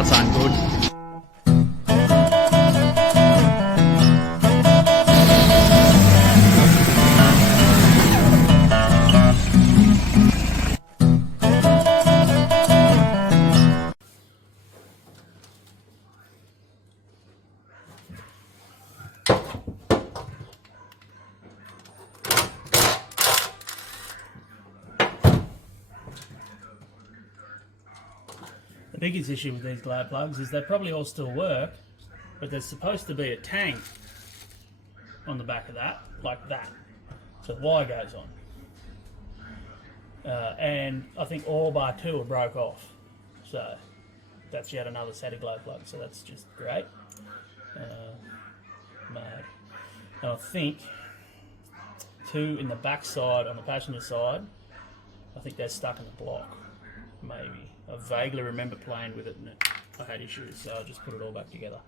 That sounds good. The biggest issue with these glow plugs is they probably all still work, but there's supposed to be a tank on the back of that, like that, so the wire goes on. And I think all bar two are broke off, so that's yet another set of glow plugs, so that's just great. Mad. And I think two in the back side on the passenger side, I think they're stuck in the block, maybe. I vaguely remember playing with it and I had issues, so I just put it all back together.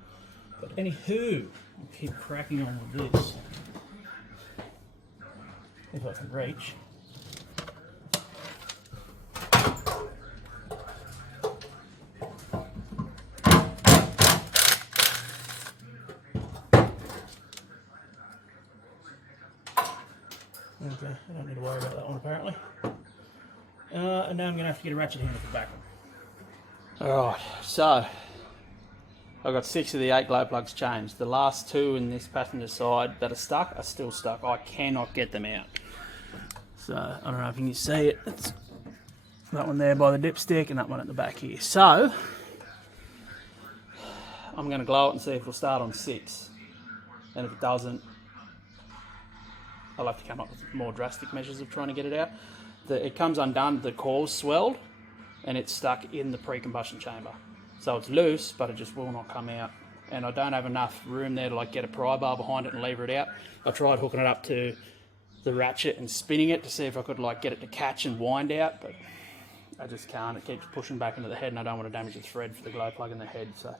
But anywho, I'll keep cracking on with this. If I can reach. Okay, I don't need to worry about that one apparently. And now I'm going to have to get a ratchet handle for the back one. Alright, so I've got 6 of the 8 glow plugs changed. The last 2 in this passenger side that are stuck are still stuck. I cannot get them out. So I don't know if you can see it. It's that one there by the dipstick and that one at the back here. So I'm going to glow it and see if it'll start on 6. And if it doesn't, I'll have to come up with more drastic measures of trying to get it out. It comes undone, the core's swelled, and it's stuck in the pre-combustion chamber. So it's loose, but it just will not come out. And I don't have enough room there to like get a pry bar behind it and lever it out. I tried hooking it up to the ratchet and spinning it to see if I could like get it to catch and wind out, but I just can't. It keeps pushing back into the head and I don't want to damage the thread for the glow plug in the head. So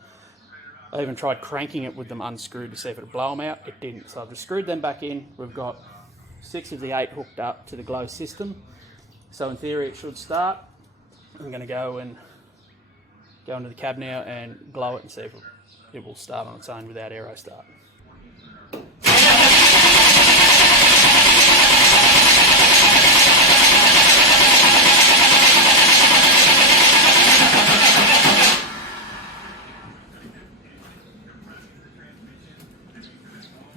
I even tried cranking it with them unscrewed to see if it would blow them out. It didn't. So I've just screwed them back in. We've got 6 of the 8 hooked up to the glow system. So in theory it should start. I'm going to go into the cab now and glow it and see if it will start on its own without aero start.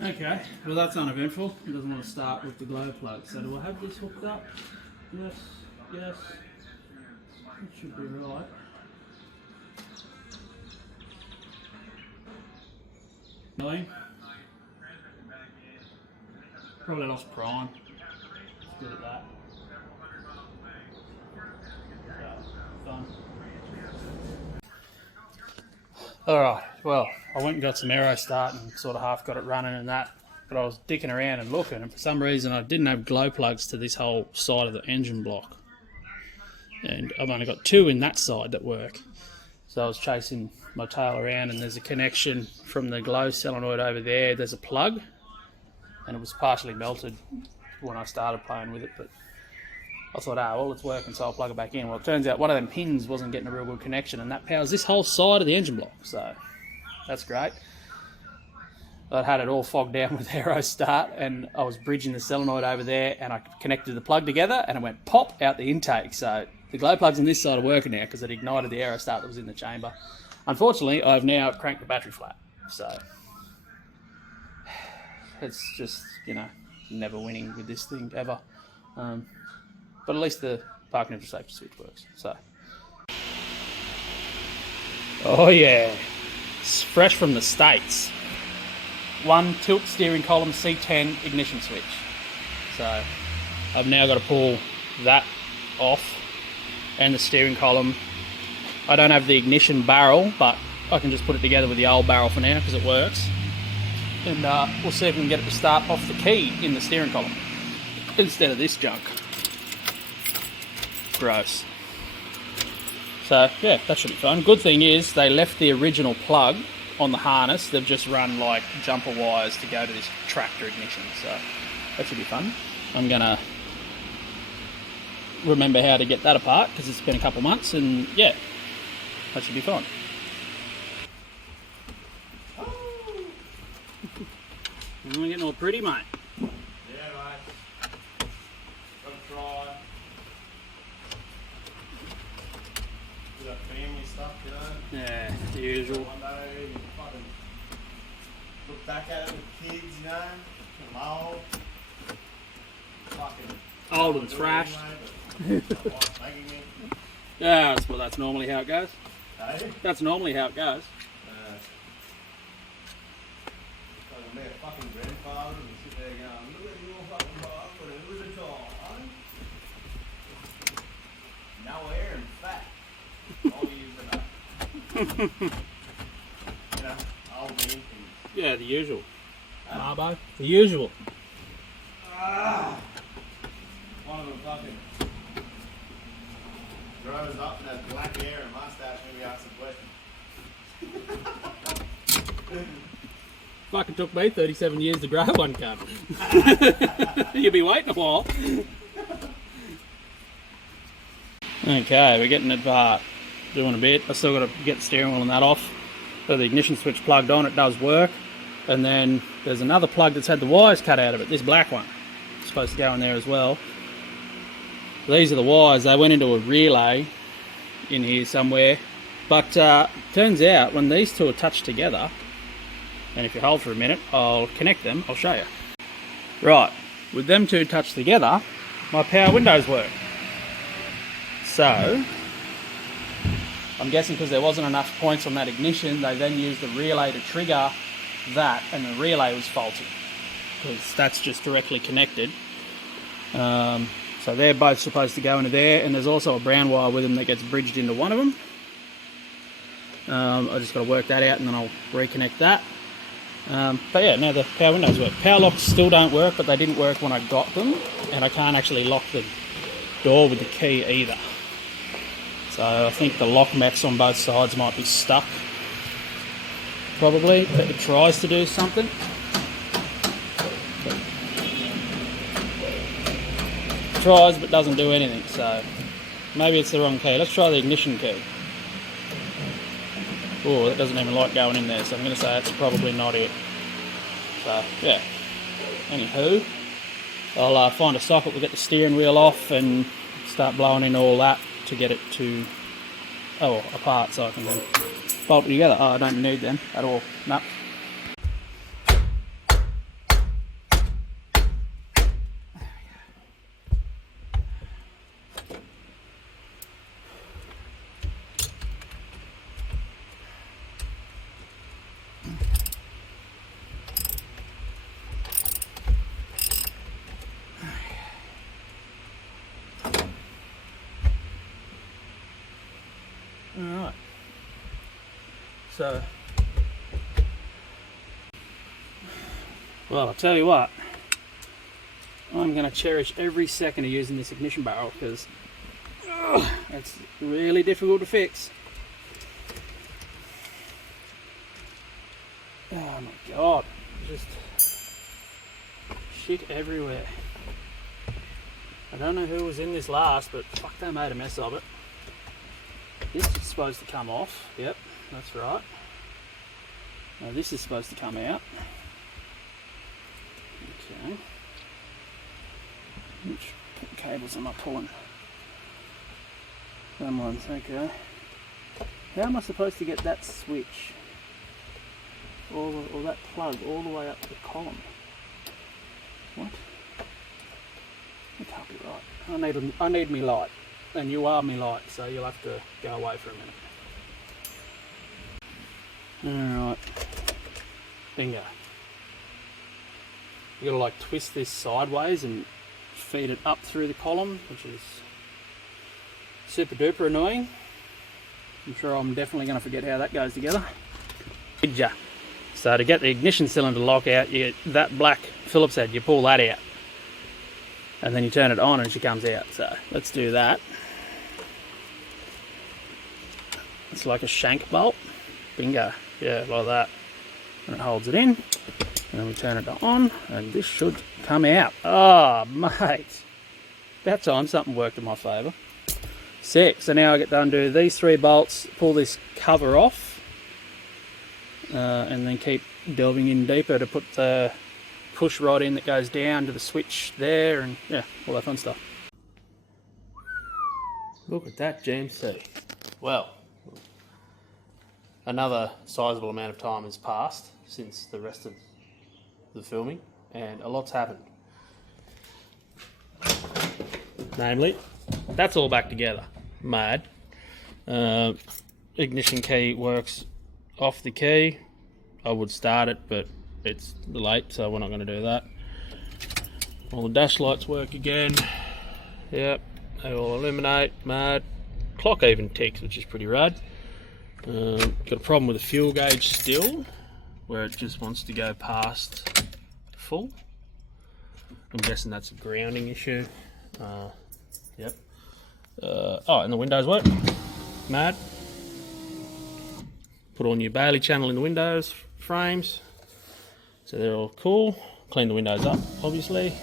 Okay, well that's uneventful. It doesn't want to start with the glow plug. So do I have this hooked up? Yes, yes. It should be right. Annoying. Probably lost prime. It's good at that. So, fun. Alright, well, I went and got some aero start and sort of half got it running and that, but I was dicking around and looking, and for some reason I didn't have glow plugs to this whole side of the engine block. And I've only got 2 in that side that work. So I was chasing my tail around and there's a connection from the glow solenoid over there. There's a plug and it was partially melted when I started playing with it, but I thought, well, it's working, so I'll plug it back in. Well, it turns out one of them pins wasn't getting a real good connection and that powers this whole side of the engine block, so that's great. I'd had it all fogged down with aero start and I was bridging the solenoid over there and I connected the plug together and it went pop out the intake. So the glow plugs on this side are working now because it ignited the aero start that was in the chamber. Unfortunately, I've now cranked the battery flat, so it's just, you know, never winning with this thing ever. But at least the park neutral safety switch works. So, oh yeah, it's fresh from the States. 1 tilt steering column C10 ignition switch. So I've now got to pull that off and the steering column. I don't have the ignition barrel, but I can just put it together with the old barrel for now because it works. And we'll see if we can get it to start off the key in the steering column instead of this junk. Gross. So yeah, that should be fun. Good thing is they left the original plug on the harness. They've just run like jumper wires to go to this tractor ignition, so that should be fun. I'm gonna remember how to get that apart because it's been a couple months, and yeah, that should be fun. You're getting all pretty, mate. Yeah, mate. Gotta try. Do that family stuff, you know? Yeah, the usual. One day, you fucking look back at it with kids, you know? I'm old. Fucking Old and thrashed. Anyway, but my wife's making me. Yeah, well, that's normally how it goes. Hey? That's normally how it goes. Be a fucking grandfather and sit there going, look at your fucking dog, but it was a dog. No air and fat. All you use for that. You know, old man things. Yeah, the usual. Marbo, the usual. One of them fucking grows up and has black hair and mustache and we ask a question. Fucking took me 37 years to grow one, cunt. You'll be waiting a while. Okay, we're getting it doing a bit. I still got to get the steering wheel and that off. So the ignition switch plugged on, it does work. And then there's another plug that's had the wires cut out of it, this black one. It's supposed to go in there as well. These are the wires, they went into a relay in here somewhere. But turns out when these two are touched together, and if you hold for a minute, I'll connect them, I'll show you. Right, with them two touched together, my power windows work. So, I'm guessing because there wasn't enough points on that ignition, they then used the relay to trigger that, and the relay was faulty. Because that's just directly connected. So they're both supposed to go into there, and there's also a brown wire with them that gets bridged into one of them. I just got to work that out and then I'll reconnect that. But yeah, now the power windows work. Power locks still don't work, but they didn't work when I got them, and I can't actually lock the door with the key either. So I think the lock mechs on both sides might be stuck. Probably. It tries to do something. Tries but doesn't do anything, so maybe it's the wrong key. Let's try the ignition key. Oh, that doesn't even like going in there, so I'm going to say it's probably not it. So, yeah. Anywho, I'll find a socket, we'll get the steering wheel off and start blowing in all that to get it to, apart so I can then bolt it together. Oh, I don't need them at all. No. Alright, so, well, I'll tell you what, I'm going to cherish every second of using this ignition barrel because it's really difficult to fix. Oh my god, just shit everywhere. I don't know who was in this last, but fuck, they made a mess of it. This is supposed to come off. Yep, that's right. Now this is supposed to come out. Okay. Which cables am I pulling? Them ones, okay. How am I supposed to get that switch or that plug all the way up to the column? What? That can't be right. I need me light. And you are me light, so you'll have to go away for a minute. Alright. Bingo. You gotta like twist this sideways and feed it up through the column, which is super duper annoying. I'm sure I'm definitely gonna forget how that goes together. So to get the ignition cylinder lock out, you get that black Phillips head, you pull that out. And then you turn it on and she comes out. So let's do that. It's like a shank bolt. Bingo. Yeah, like that. And it holds it in. And then we turn it on and this should come out. Oh, mate. About time something worked in my favour. Sick. So now I get to undo these three bolts, pull this cover off, and then keep delving in deeper to put the push rod in that goes down to the switch there, and yeah, all that fun stuff. Look at that GMC. Well, another sizable amount of time has passed since the rest of the filming, and a lot's happened. Namely, that's all back together. Mad. Ignition key works off the key. I would start it, but it's late, so we're not going to do that. All the dash lights work again. Yep, they all illuminate. Mad. Clock even ticks, which is pretty rad. Got a problem with the fuel gauge still, where it just wants to go past full. I'm guessing that's a grounding issue. Yep. Oh, and the windows work. Mad. Put all new Bailey channel in the windows frames, so they're all cool. Clean the windows up, obviously.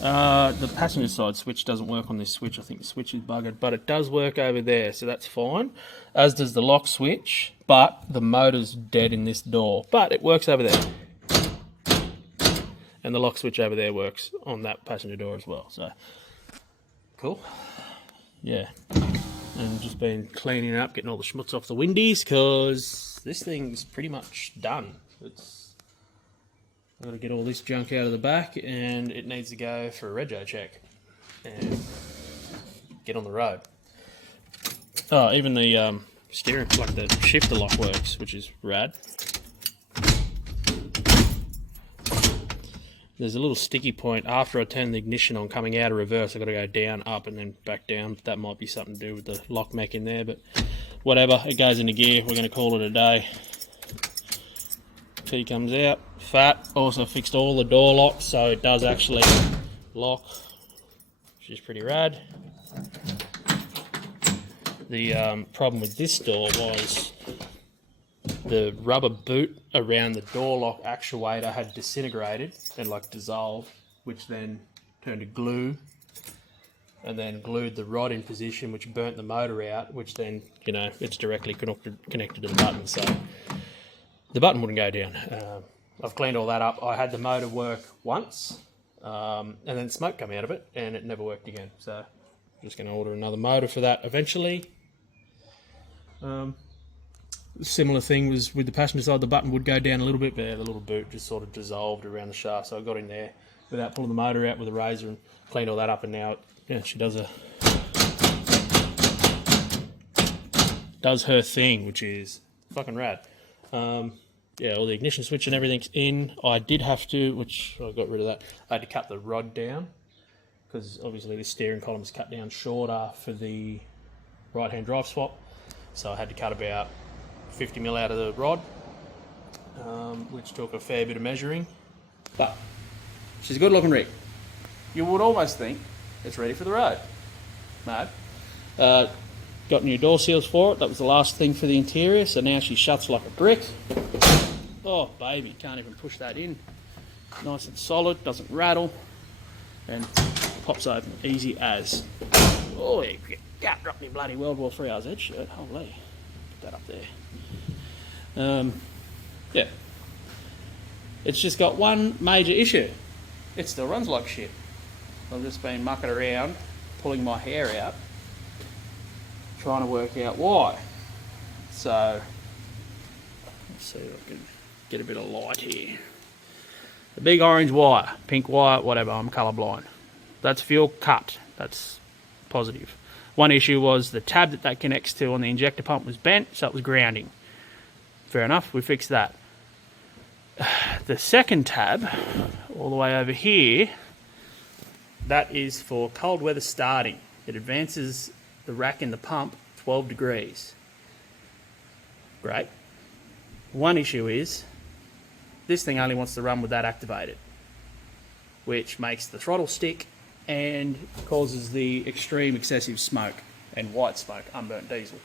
The passenger side switch doesn't work on this switch. I think the switch is buggered, but it does work over there, so that's fine. As does the lock switch, but the motor's dead in this door. But it works over there. And the lock switch over there works on that passenger door as well, so cool. Yeah. And just been cleaning it up, getting all the schmutz off the windies, because this thing's pretty much done. I've got to get all this junk out of the back, and it needs to go for a rego check and get on the road. Oh, even the steering, like the shifter lock works, which is rad. There's a little sticky point after I turn the ignition on coming out of reverse. I've got to go down, up, and then back down. That might be something to do with the lock mech in there, but whatever. It goes into gear. We're going to call it a day. Key comes out. Fat. Also fixed all the door locks, so it does actually lock, which is pretty rad. The problem with this door was the rubber boot around the door lock actuator had disintegrated and like dissolved, which then turned to glue, and then glued the rod in position, which burnt the motor out, which then, you know, it's directly connected to the button, so the button wouldn't go down. I've cleaned all that up. I had the motor work once, and then smoke come out of it, and it never worked again, so I'm just going to order another motor for that eventually. Similar thing was with the passenger side, the button would go down a little bit, but the little boot just sort of dissolved around the shaft, so I got in there without pulling the motor out with a razor and cleaned all that up, and now yeah, she does her thing, which is fucking rad. Yeah, all the ignition switch and everything's in. I did have to, which I got rid of that, I had to cut the rod down, because obviously the steering column is cut down shorter for the right-hand drive swap, so I had to cut about 50mm out of the rod, which took a fair bit of measuring, but she's a good looking rig. You would almost think it's ready for the road. Mad. Got new door seals for it. That was the last thing for the interior, so now she shuts like a brick. Oh baby, can't even push that in. Nice and solid, doesn't rattle, and pops open easy as. Oh, you can't drop me bloody World War III RZ shirt. Holy, put that up there. Yeah, it's just got one major issue. It still runs like shit. I've just been mucking around, pulling my hair out, trying to work out why. So let's see if I can get a bit of light here. The big orange wire, pink wire, whatever, I'm colourblind. That's fuel cut, that's positive. One issue was the tab that connects to on the injector pump was bent, so it was grounding. Fair enough, we fixed that. The second tab, all the way over here, that is for cold weather starting. It advances the rack in the pump 12 degrees. Great. One issue is, this thing only wants to run with that activated, which makes the throttle stick and causes the extreme excessive smoke and white smoke, unburnt diesel,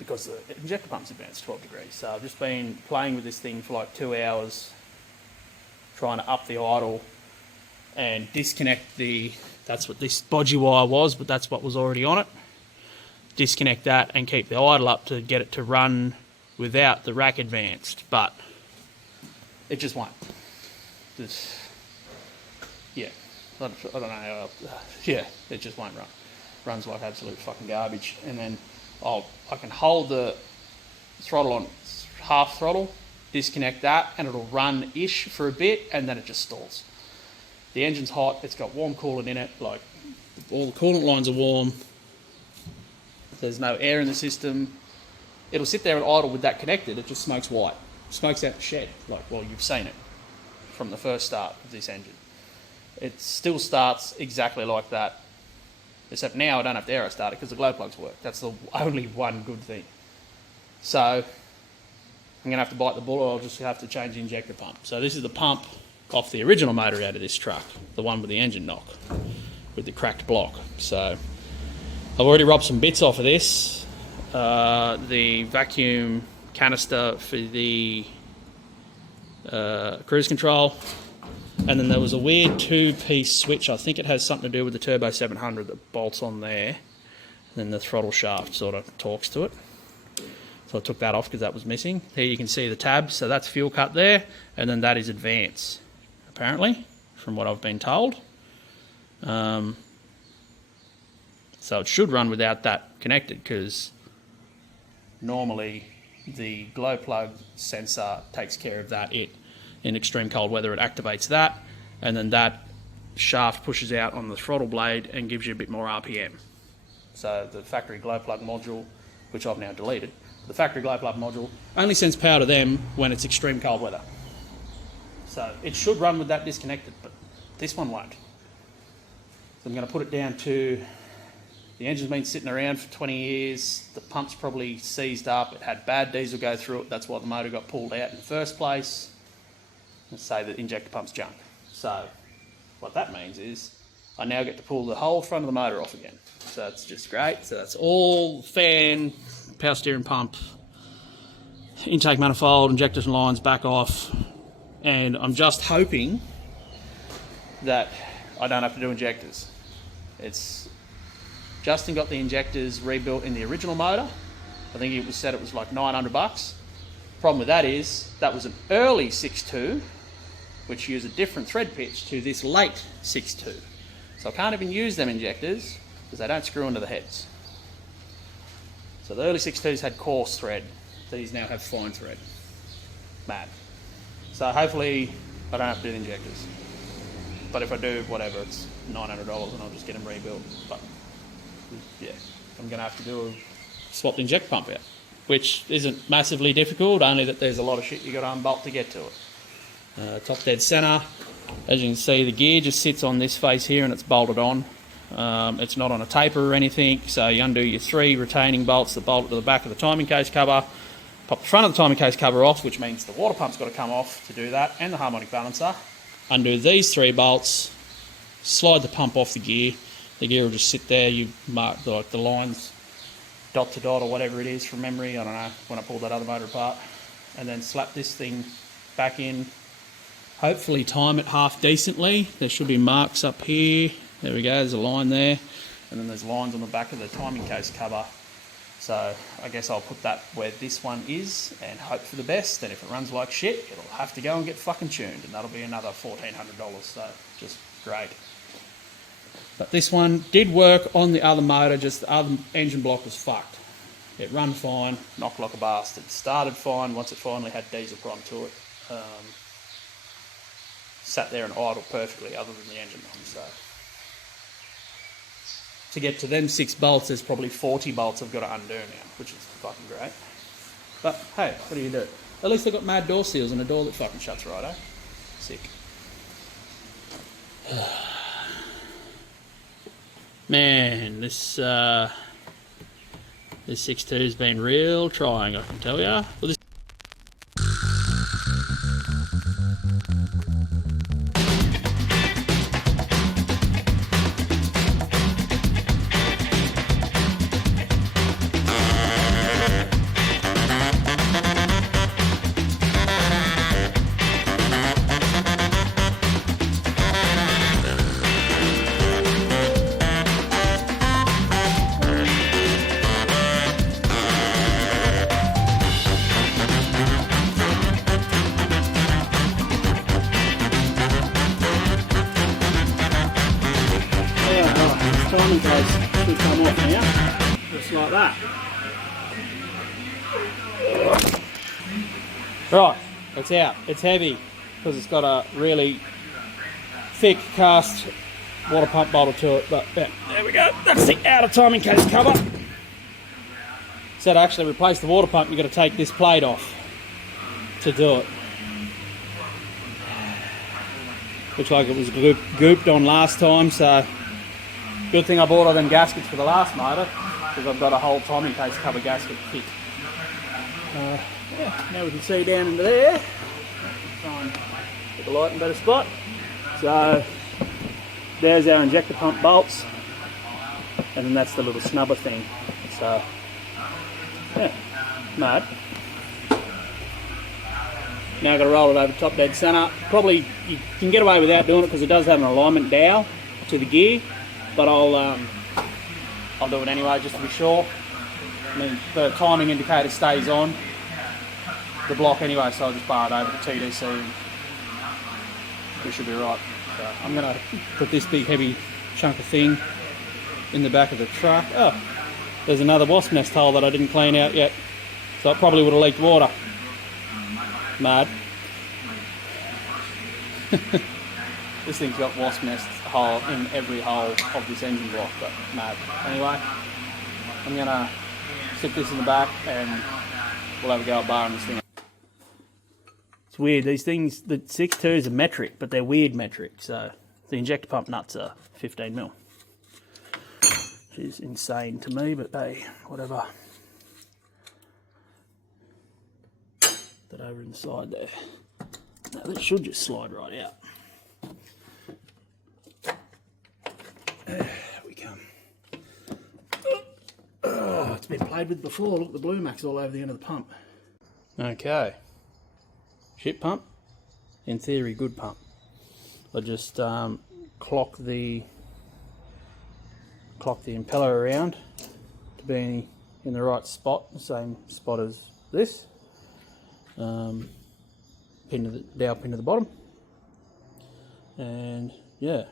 because the injector pump's advanced 12 degrees. So I've just been playing with this thing for like 2 hours, trying to up the idle and disconnect that's what this bodgy wire was, but that's what was already on it. Disconnect that and keep the idle up to get it to run without the rack advanced, but it just won't. yeah, I don't know. Yeah, it just won't run. Runs like absolute fucking garbage. And then I can hold the throttle on half throttle, disconnect that, and it'll run-ish for a bit, and then it just stalls. The engine's hot, it's got warm coolant in it, like all the coolant lines are warm, there's no air in the system. It'll sit there and idle with that connected, it just smokes white. Smokes out the shed, like, well, you've seen it from the first start of this engine. It still starts exactly like that, except now I don't have to aero start it because the glow plugs work. That's the only one good thing. So I'm going to have to bite the bullet, I'll just have to change the injector pump. So this is the pump off the original motor out of this truck, the one with the engine knock, with the cracked block. So I've already robbed some bits off of this. The vacuum canister for the cruise control, and then there was a weird two-piece switch. I think it has something to do with the Turbo 700 that bolts on there, and then the throttle shaft sort of talks to it. So I took that off because that was missing. Here you can see the tabs, so that's fuel cut there, and then that is advance, apparently, from what I've been told. So it should run without that connected, because normally the glow plug sensor takes care of that. In extreme cold weather, it activates that, and then that shaft pushes out on the throttle blade and gives you a bit more RPM. So the factory glow plug module, which I've now deleted, the factory glow plug module only sends power to them when it's extreme cold weather. So it should run with that disconnected, but this one won't. So I'm going to put it down to, the engine's been sitting around for 20 years, the pump's probably seized up, it had bad diesel go through it, that's why the motor got pulled out in the first place. Let's say the injector pump's junk. So what that means is I now get to pull the whole front of the motor off again. So it's just great. So that's all fan, power steering pump, intake manifold, injectors and lines back off. And I'm just hoping that I don't have to do injectors. It's Justin got the injectors rebuilt in the original motor. I think it was said it was like $900. Problem with that is that was an early 6.2, which used a different thread pitch to this late 6.2. So I can't even use them injectors because they don't screw into the heads. So the early 6.2s had coarse thread. These now have fine thread. Mad. So hopefully I don't have to do the injectors. But if I do, whatever, it's $900 and I'll just get them rebuilt. But yeah, I'm going to have to swap the injector pump out, which isn't massively difficult, only that there's a lot of shit you got to unbolt to get to it. Top dead center. As you can see, the gear just sits on this face here and it's bolted on. It's not on a taper or anything, so you undo your 3 retaining bolts that bolt to the back of the timing case cover, pop the front of the timing case cover off, which means the water pump's got to come off to do that, and the harmonic balancer. Undo these 3 bolts, slide the pump off the gear will just sit there. You mark the lines dot to dot or whatever it is from memory, I don't know, when I pulled that other motor apart, and then slap this thing back in. Hopefully time it half decently. There should be marks up here. There we go, there's a line there, and then there's lines on the back of the timing case cover. So I guess I'll put that where this one is and hope for the best, and if it runs like shit, it'll have to go and get fucking tuned, and that'll be another $1,400, so just great. But this one did work on the other motor, just the other engine block was fucked. It run fine, knocked like a bastard. Started fine once it finally had diesel prime to it. Sat there and idled perfectly other than the engine on. So to get to them 6 bolts, there's probably 40 bolts I've got to undo now, which is fucking great. But hey, what do you do? At least they've got mad door seals and a door that fucking shuts right, eh? Sick. Man, this 6.2's been real trying, I can tell ya. Well, this should come off now, just like that. Right, it's out. It's heavy because it's got a really thick cast water pump bolted to it, but yeah, there we go. That's the outer timing case cover. So to actually replace the water pump, you've got to take this plate off to do it. Looks like it was gooped on last time, so good thing I bought all them gaskets for the last motor, because I've got a whole timing case cover gasket kit. Yeah, now we can see down into there. Try and get the light in a better spot. So there's our injector pump bolts, and then that's the little snubber thing. So yeah, mad. Now I've got to roll it over top dead centre. Probably you can get away without doing it because it does have an alignment dowel to the gear, but I'll do it anyway just to be sure. I mean, the timing indicator stays on the block anyway, so I'll just bar it over to TDC and we should be right. So I'm going to put this big heavy chunk of thing in the back of the truck. Oh, there's another wasp nest hole that I didn't clean out yet, so it probably would have leaked water. Mad. This thing's got wasp nest hole in every hole of this engine block, but mad. Anyway, I'm going to stick this in the back and we'll have a go at barring this thing. It's weird, these things, the 6.2s are metric, but they're weird metric, so the injector pump nuts are 15mm. Which is insane to me, but hey, whatever. That over inside there. Now this should just slide right out. There we come. Oh, it's been played with before. Look, the blue max all over the end of the pump. Okay. Shit pump. In theory, good pump. I just clock the impeller around to be in the right spot, the same spot as this. Pin to the dowel pin to the bottom, and yeah,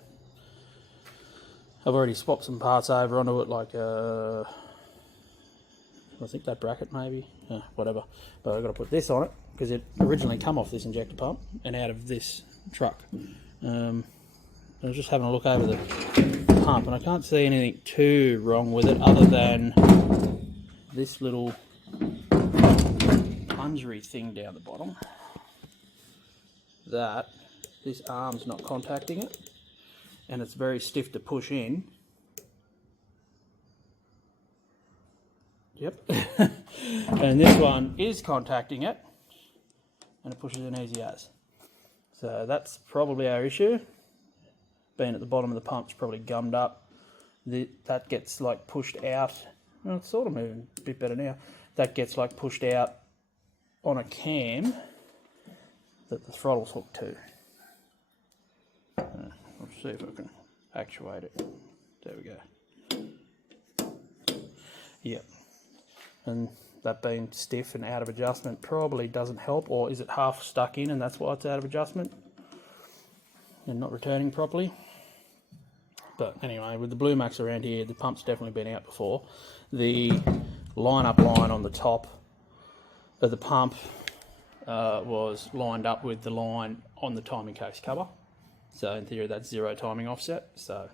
I've already swapped some parts over onto it, like I think that bracket maybe, whatever. But I've got to put this on it because it originally come off this injector pump and out of this truck. I was just having a look over the pump and I can't see anything too wrong with it other than this little plungery thing down the bottom. That this arm's not contacting it and it's very stiff to push in. Yep. And this one is contacting it and it pushes in easy as. So that's probably our issue. Being at the bottom of the pump's probably gummed up. That gets like pushed out. Well, it's sort of moving a bit better now. That gets like pushed out on a cam that the throttle's hooked to. Let's see if I can actuate it. There we go. Yep. And that being stiff and out of adjustment probably doesn't help, or is it half stuck in and that's why it's out of adjustment and not returning properly? But anyway, with the Blue Max around here, the pump's definitely been out before. The line-up line on the top of the pump was lined up with the line on the timing case cover. So in theory that's zero timing offset. So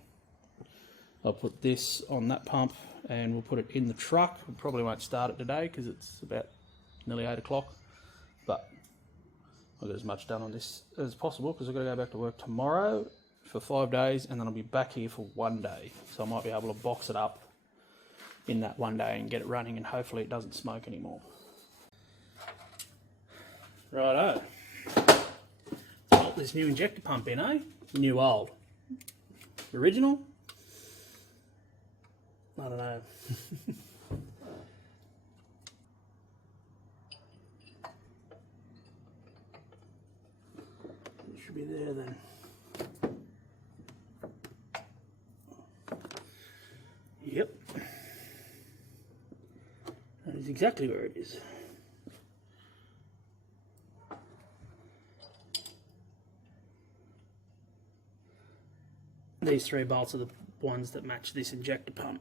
I'll put this on that pump and we'll put it in the truck. We probably won't start it today because it's about nearly 8 o'clock. But I'll get as much done on this as possible because I've got to go back to work tomorrow for 5 days and then I'll be back here for 1 day. So I might be able to box it up in that 1 day and get it running and hopefully it doesn't smoke anymore. Righto. Bolt this new injector pump in, eh? New old. Original? I don't know. It should be there then. Yep. That is exactly where it is. These 3 bolts are the ones that match this injector pump,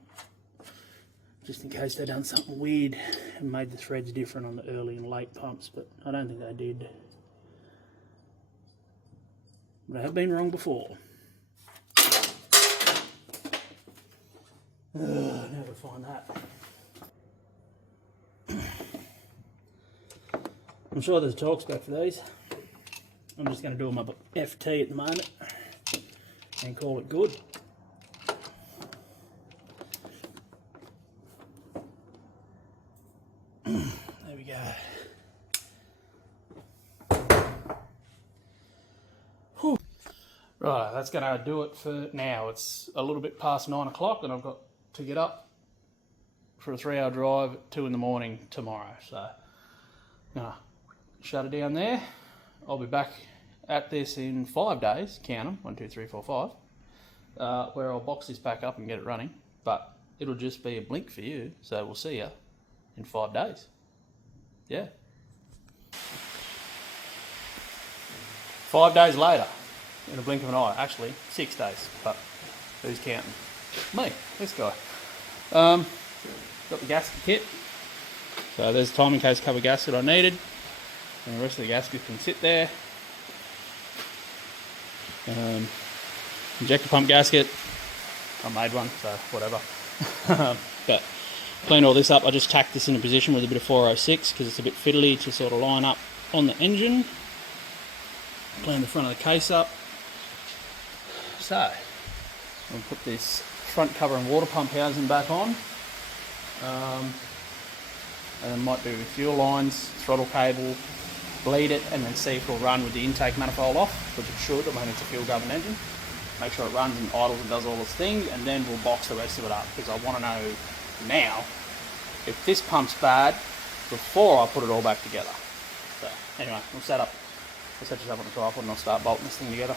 just in case they done something weird and made the threads different on the early and late pumps, but I don't think they did. But I have been wrong before. Never find that. I'm sure there's a torque spec for these. I'm just going to do them up at FT at the moment and call it good. There we go. Whew. Right, that's going to do it for now. It's a little bit past 9 o'clock and I've got to get up for a 3-hour drive at 2 in the morning tomorrow. So I'm going to shut it down there. I'll be back at this in 5 days, count them, 1, 2, 3, 4, 5, where I'll box this back up and get it running. But it'll just be a blink for you, so we'll see you in 5 days. Yeah. 5 days later, in a blink of an eye. Actually, 6 days, but who's counting? Me, this guy. Got the gasket kit. So there's the timing case cover gasket I needed. And the rest of the gasket can sit there. Injector pump gasket. I made one, so whatever. But clean all this up. I just tacked this in a position with a bit of 406 because it's a bit fiddly to sort of line up on the engine. Clean the front of the case up. So I'll put this front cover and water pump housing back on. And then might do fuel lines, throttle cable, bleed it, and then see if it'll run with the intake manifold off, which it should. I mean, it's a fuel governed engine. Make sure it runs and idles and does all its things, and then we'll box the rest of it up, because I want to know now if this pump's bad before I put it all back together. So anyway, we'll set this up on the tripod and I'll start bolting this thing together.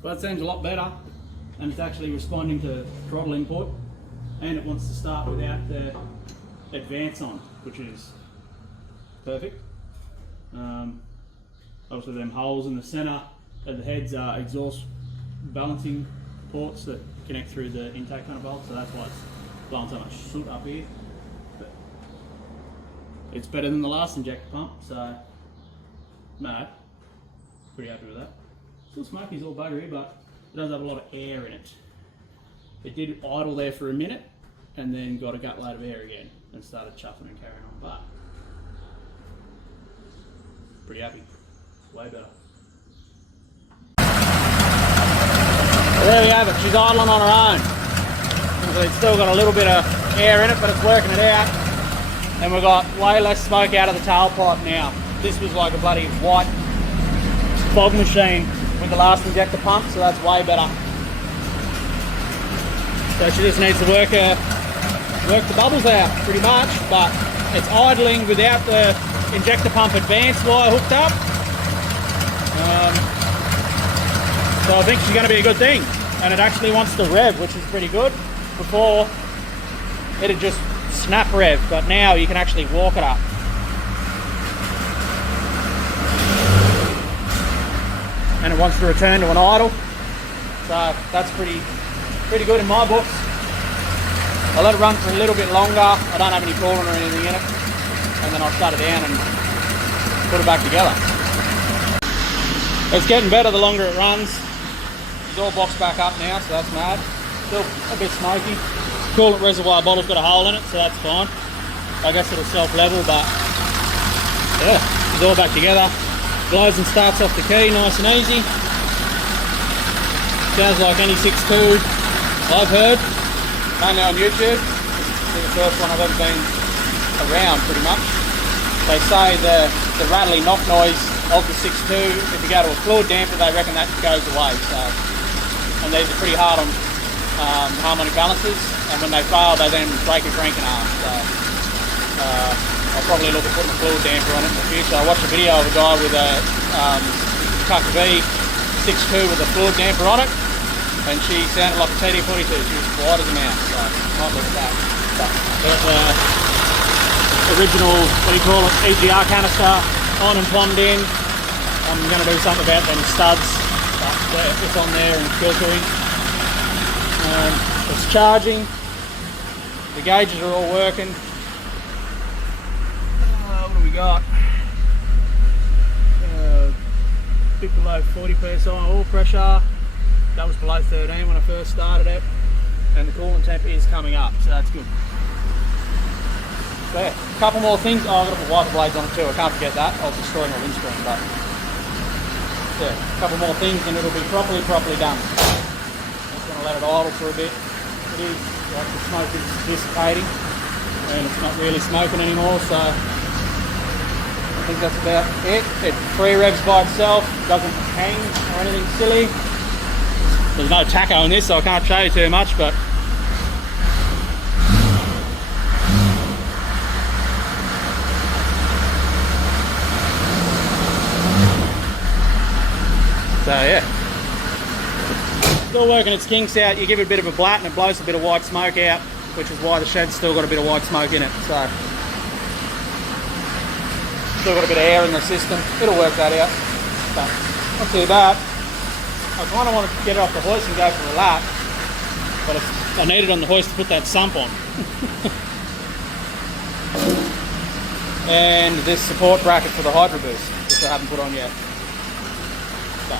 Well, that seems a lot better, and it's actually responding to throttle input, and it wants to start without the advance on, which is perfect. Obviously them holes in the centre of the heads are exhaust balancing ports that connect through the intake manifold, so that's why it's blowing so much soot up here. But it's better than the last injector pump, so no, pretty happy with that. Still smoky's all buggery, but it does have a lot of air in it. It did idle there for a minute and then got a gut load of air again and started chuffing and carrying on, but pretty happy. Way better. There we have it, she's idling on her own. So it's still got a little bit of air in it, but it's working it out. And we've got way less smoke out of the tailpipe now. This was like a bloody white fog machine with the last injector pump, so that's way better. So she just needs to work the bubbles out pretty much, but it's idling without the injector pump advance wire hooked up. So I think she's going to be a good thing. And it actually wants to rev, which is pretty good. Before, it'd just snap rev, but now you can actually walk it up. And it wants to return to an idle. So that's pretty good in my books. I'll let it run for a little bit longer. I don't have any coolant or anything in it. And then I'll shut it down and put it back together. It's getting better the longer it runs. It's all boxed back up now, so that's mad. Still a bit smoky. Coolant reservoir bottle's got a hole in it, so that's fine. I guess it'll self-level, but yeah, it's all back together. Glows and starts off the key, nice and easy. Sounds like any 6.2 I've heard, mainly on YouTube. This is the first one I've ever been around, pretty much. They say the rattly knock noise of the 6.2, if you go to a fluid damper, they reckon that goes away. So, and these are pretty hard on harmonic balances, and when they fail, they then break a crank in half. So, I'll probably look at putting a fluid damper on it in the future. I watched a video of a guy with a KV 6.2 with a fluid damper on it, and she sounded like a TD42. She was quiet as a mouse, so might look at that. But original, what do you call it, EGR canister on and plumbed in. I'm going to do something about them studs, but it's on there and filtering. It's charging. The gauges are all working. What do we got? Bit below 40 psi oil pressure. That was below 13 when I first started it. And the coolant temp is coming up, so that's good. So yeah, a couple more things. Oh, I've got to put wiper blades on it too. I can't forget that. I was destroying my windscreen, but yeah, a couple more things and it'll be properly done. I'm just going to let it idle for a bit. It is like the smoke is dissipating and it's not really smoking anymore, so I think that's about it. It free revs by itself, doesn't hang or anything silly. There's no tacho in this, so I can't show you too much, but so yeah, still working its kinks out. You give it a bit of a blat and it blows a bit of white smoke out, which is why the shed's still got a bit of white smoke in it. So still got a bit of air in the system. It'll work that out. But not too bad. I kind of want to get it off the hoist and go for a lap, but I need it on the hoist to put that sump on. And this support bracket for the Hydro Boost, which I haven't put on yet. So,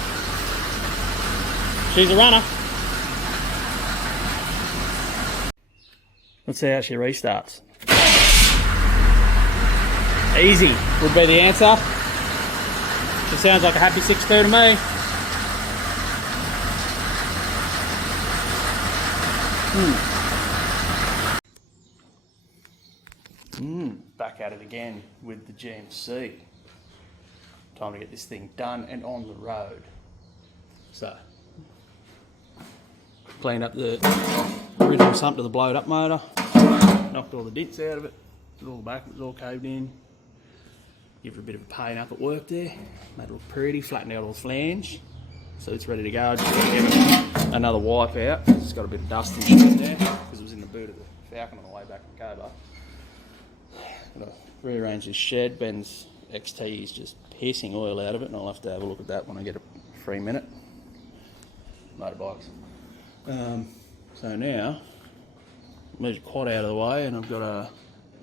she's a runner. Let's see how she restarts. Easy would be the answer. She sounds like a happy 6.2 to me. Back at it again with the GMC. Time to get this thing done and on the road. So, cleaned up the original sump to the blowed up motor, knocked all the dents out of it, all the back was all caved in. Give it a bit of a paint up at work there, made it look pretty, flattened out all the flange. So it's ready to go. I just got to get another wipe out. It's got a bit of dust and shit in there because it was in the boot of the Falcon on the way back from Cobar. Got to rearrange this shed. Ben's XT is just pissing oil out of it, and I'll have to have a look at that when I get a free minute. Motorbikes. So now, move the quad out of the way, and I've got to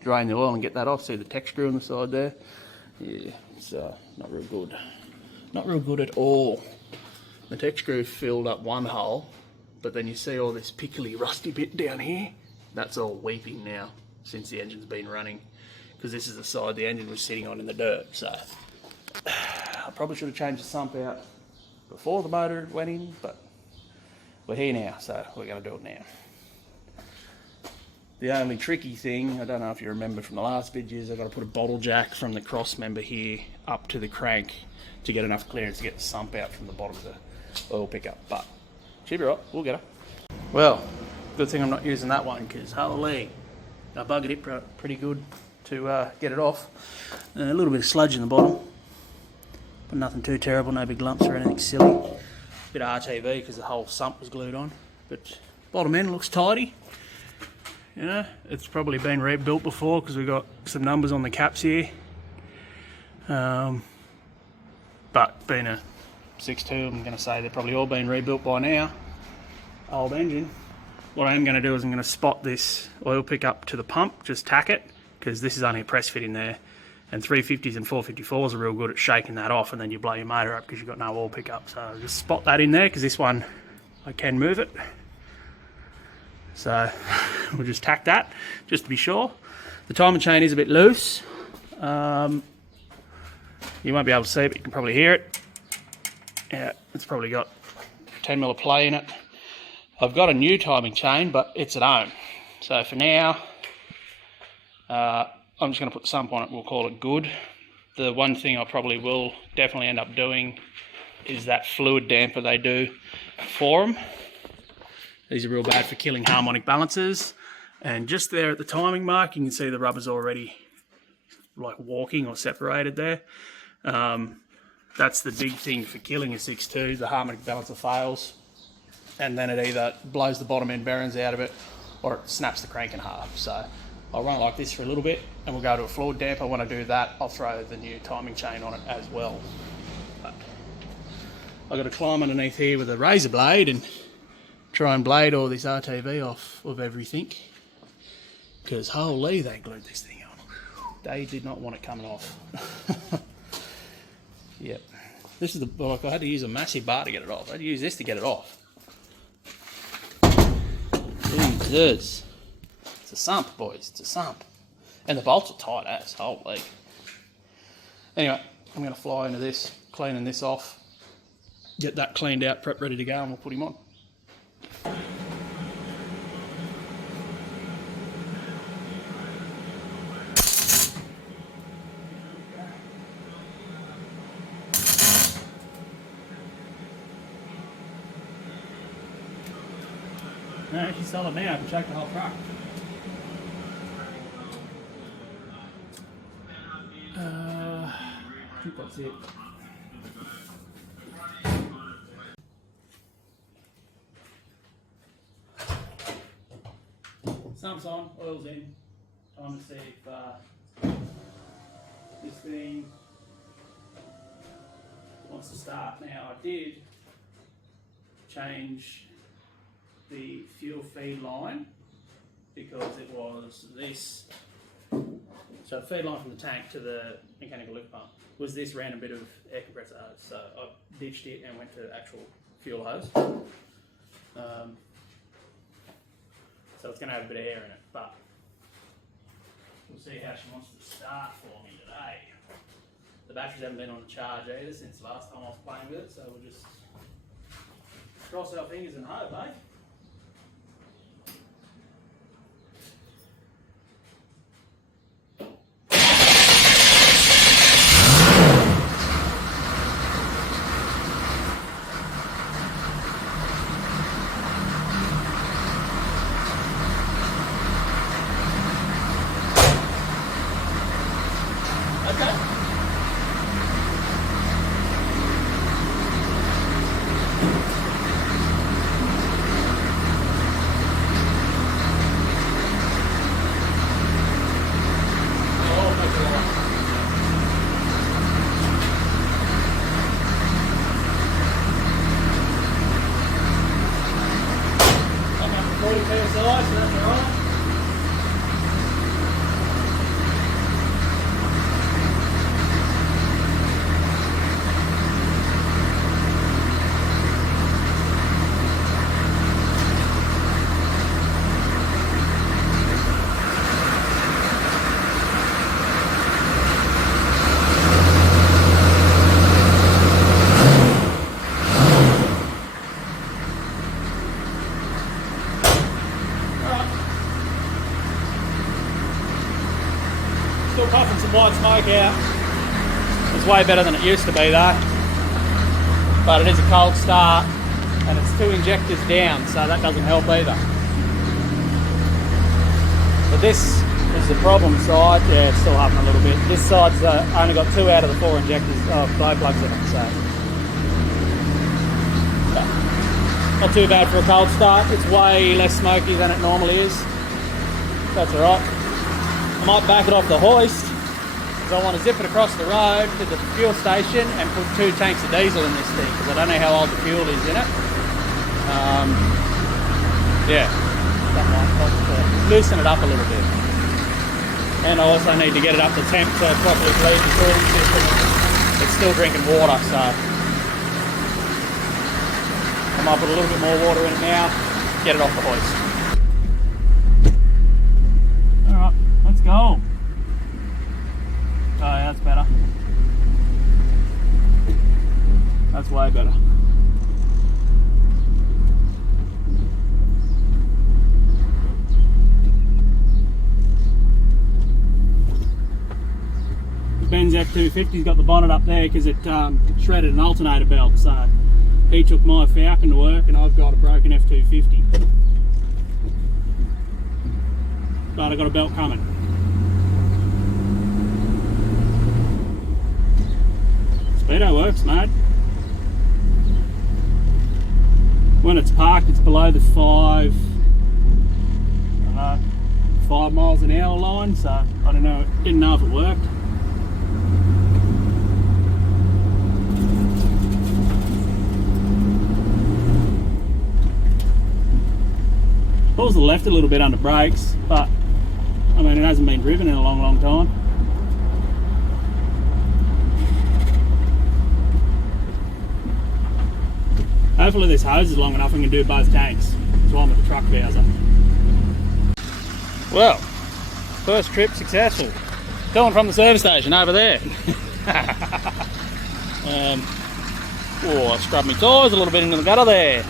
drain the oil and get that off. See the tech screw on the side there? Yeah, it's not real good. Not real good at all. The tech screw filled up one hole, but then you see all this pickly rusty bit down here. That's all weeping now since the engine's been running, because this is the side the engine was sitting on in the dirt. So I probably should have changed the sump out before the motor went in, but we're here now, so we're going to do it now. The only tricky thing, I don't know if you remember from the last videos, I've got to put a bottle jack from the cross member here up to the crank to get enough clearance to get the sump out from the bottom of the oil pickup. But should be right, we'll get it. Well, good thing I'm not using that one, because holy, I buggered it pretty good to get it off. A little bit of sludge in the bottom, but nothing too terrible, no big lumps or anything silly. Bit of RTV because the whole sump was glued on, but bottom end looks tidy. You know, it's probably been rebuilt before because we've got some numbers on the caps here. But being a 6.2, I'm going to say they've probably all been rebuilt by now. Old engine. What I am going to do is I'm going to spot this oil pickup to the pump, just tack it, because this is only a press fit in there. And 350s and 454s are real good at shaking that off, and then you blow your motor up because you've got no oil pickup. So I'll just spot that in there, because this one, I can move it. So we'll just tack that, just to be sure. The timing chain is a bit loose. You won't be able to see it, but you can probably hear it. Yeah, it's probably got 10mm of play in it. I've got a new timing chain, but it's at home. So for now, I'm just going to put the sump on it. We'll call it good. The one thing I probably will definitely end up doing is that fluid damper they do for them. These are real bad for killing harmonic balances. And just there at the timing mark, you can see the rubber's already like walking or separated there. That's the big thing for killing a 6.2, the harmonic balancer fails. And then it either blows the bottom end bearings out of it or it snaps the crank in half. So I'll run it like this for a little bit and we'll go to a fluid damper. When I do that, I'll throw the new timing chain on it as well. But I've got to climb underneath here with a razor blade and try and blade all this RTV off of everything, because holy, they glued this thing on. They did not want it coming off. Yep, this is the, like, I had to use a massive bar to get it off. I had to use this to get it off. Jesus, it's a sump, boys, it's a sump. And the bolts are tight as, holy. Anyway, I'm going to fly into this, cleaning this off, get that cleaned out, prep ready to go, and we'll put him on. No, she's solid now. I can check the whole truck. I think that's it. Sump's on, oil's in. Time to see if this thing wants to start. Now I did change the fuel feed line because it was this. So the feed line from the tank to the mechanical lift pump was this random bit of air compressor hose. So I ditched it and went to actual fuel hose. So it's going to have a bit of air in it, but we'll see how she wants to start for me today. The batteries haven't been on the charge either since the last time I was playing with it, so we'll just cross our fingers and hope, eh? Still puffing some white smoke out. It's way better than it used to be though. But it is a cold start and it's 2 injectors down, so that doesn't help either. But this is the problem side. Yeah, it's still huffing a little bit. This side's only got 2 out of the 4 injectors, glow plugs in it, so. Not too bad for a cold start. It's way less smoky than it normally is. That's alright. I might back it off the hoist because I want to zip it across the road to the fuel station and put 2 tanks of diesel in this thing because I don't know how old the fuel is in it. Yeah, that might help to loosen it up a little bit. And I also need to get it up to temp to properly bleed the cooling system. It's still drinking water, so I might put a little bit more water in it now, get it off the hoist. Alright, let's go. Oh yeah, that's better. That's way better. Ben's F250's got the bonnet up there because it shredded an alternator belt, so he took my Falcon to work and I've got a broken F250. But I got a belt coming. Speedo works, mate. When it's parked, it's below the 5 miles an hour line, so I don't know, didn't know if it worked. Pulls to the left a little bit under brakes, but I mean, it hasn't been driven in a long, long time. Hopefully this hose is long enough and can do both tanks. That's why I'm at the truck bowser. Well, first trip successful. Coming from the service station over there. Oh, I scrubbed my tyres a little bit into the gutter there.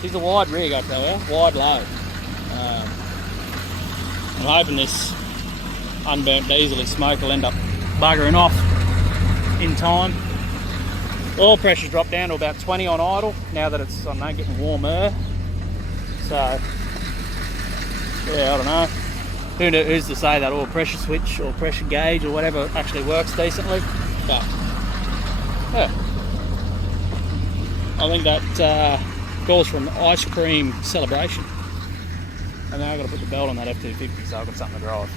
She's a wide rig, I tell you, wide load. I'm hoping this unburnt diesel smoke will end up buggering off in time. Oil pressure's dropped down to about 20 on idle now that it's, I don't know, getting warmer. So, yeah, I don't know. Who's to say that oil pressure switch or pressure gauge or whatever actually works decently? But, yeah. I think that calls for an ice cream celebration. And then I've got to put the belt on that F250 so I've got something to drive.